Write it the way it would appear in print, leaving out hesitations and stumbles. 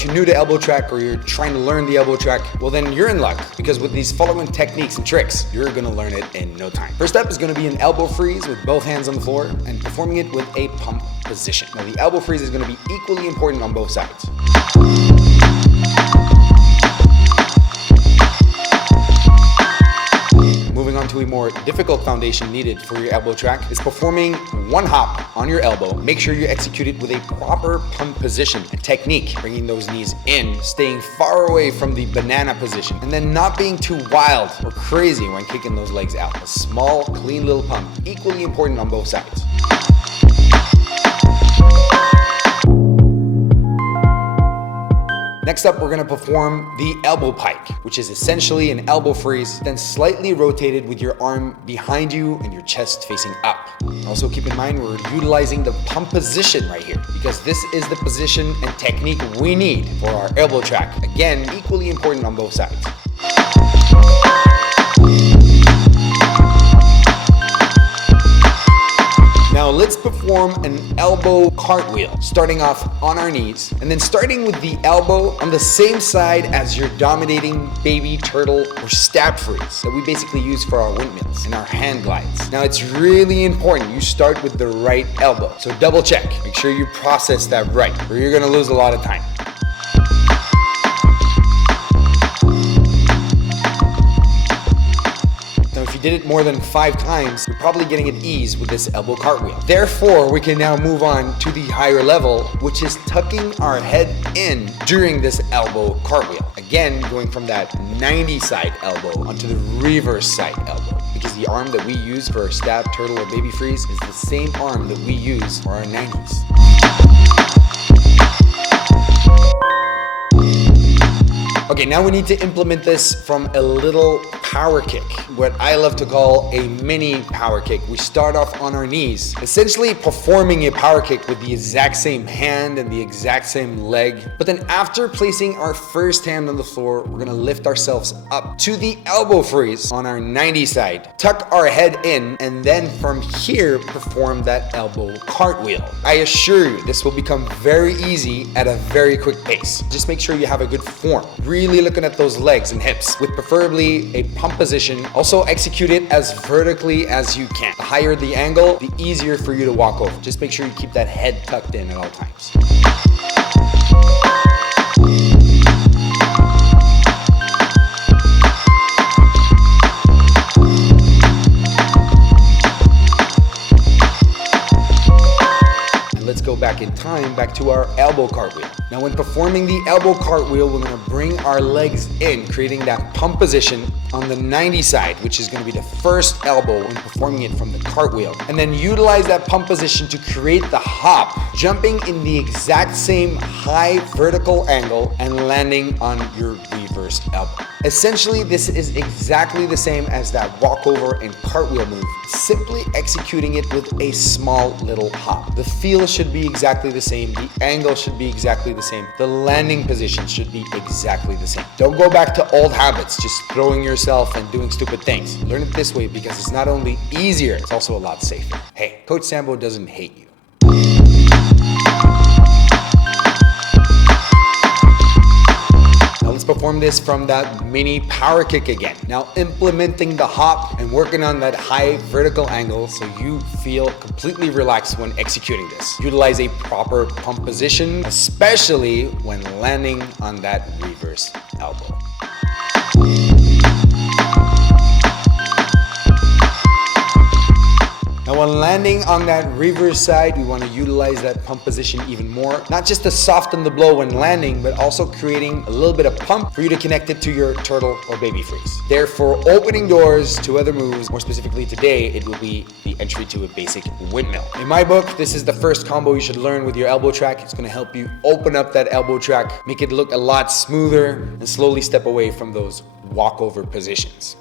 if you're new to Elbowtrack or you're trying to learn the Elbowtrack, well then you're in luck, because with these following techniques and tricks, you're gonna learn it in no time. First up is gonna be an elbow freeze with both hands on the floor and performing it with a pump position. Now the elbow freeze is gonna be equally important on both sides. Moving on to a more difficult foundation needed for your Elbowtrack is performing one hop on your elbow. Make sure you execute it with a proper pump position and technique, bringing those knees in, staying far away from the banana position, and then not being too wild or crazy when kicking those legs out. A small, clean little pump, equally important on both sides. Next up, we're gonna perform the elbow pike, which is essentially an elbow freeze, then slightly rotated with your arm behind you and your chest facing up. Also keep in mind, we're utilizing the pump position right here, because this is the position and technique we need for our Elbowtrack. Again, equally important on both sides. Now let's perform an elbow cartwheel, starting off on our knees, and then starting with the elbow on the same side as your dominating baby turtle or stab freeze that we basically use for our windmills and our hand glides. Now it's really important you start with the right elbow, so double check, make sure you process that right, or you're gonna lose a lot of time. If you did it more than 5 times, you're probably getting at ease with this elbow cartwheel. Therefore, we can now move on to the higher level, which is tucking our head in during this elbow cartwheel. Again, going from that 90 side elbow onto the reverse side elbow, because the arm that we use for our stab, turtle, or baby freeze is the same arm that we use for our 90s. Okay, now we need to implement this from a little power kick, what I love to call a mini power kick. We start off on our knees, essentially performing a power kick with the exact same hand and the exact same leg. But then after placing our first hand on the floor, we're gonna lift ourselves up to the elbow freeze on our 90 side, tuck our head in, and then from here, perform that elbow cartwheel. I assure you, this will become very easy at a very quick pace. Just make sure you have a good form. Really looking at those legs and hips with preferably a pump position. Also execute it as vertically as you can. The higher the angle, the easier for you to walk over. Just make sure you keep that head tucked in at all times. Let's go back in time, back to our elbow cartwheel. Now when performing the elbow cartwheel, we're gonna bring our legs in, creating that pump position on the 90 side, which is gonna be the first elbow when performing it from the cartwheel. And then utilize that pump position to create the hop, jumping in the exact same high vertical angle and landing on your reverse elbow. Essentially, this is exactly the same as that walkover and cartwheel move, simply executing it with a small little hop. The feel should be exactly the same, the angle should be exactly the same, the landing position should be exactly the same. Don't go back to old habits, just throwing yourself and doing stupid things. Learn it this way because it's not only easier, it's also a lot safer. Hey, Coach Sambo doesn't hate you. Now let's perform this from that mini power kick again. Now implementing the hop and working on that high vertical angle so you feel completely relaxed when executing this. Utilize a proper pump position, especially when landing on that reverse elbow. Now when landing on that reverse side, we want to utilize that pump position even more. Not just to soften the blow when landing, but also creating a little bit of pump for you to connect it to your turtle or baby freeze. Therefore, opening doors to other moves, more specifically today, it will be the entry to a basic windmill. In my book, this is the first combo you should learn with your Elbowtrack. It's going to help you open up that Elbowtrack, make it look a lot smoother, and slowly step away from those walkover positions.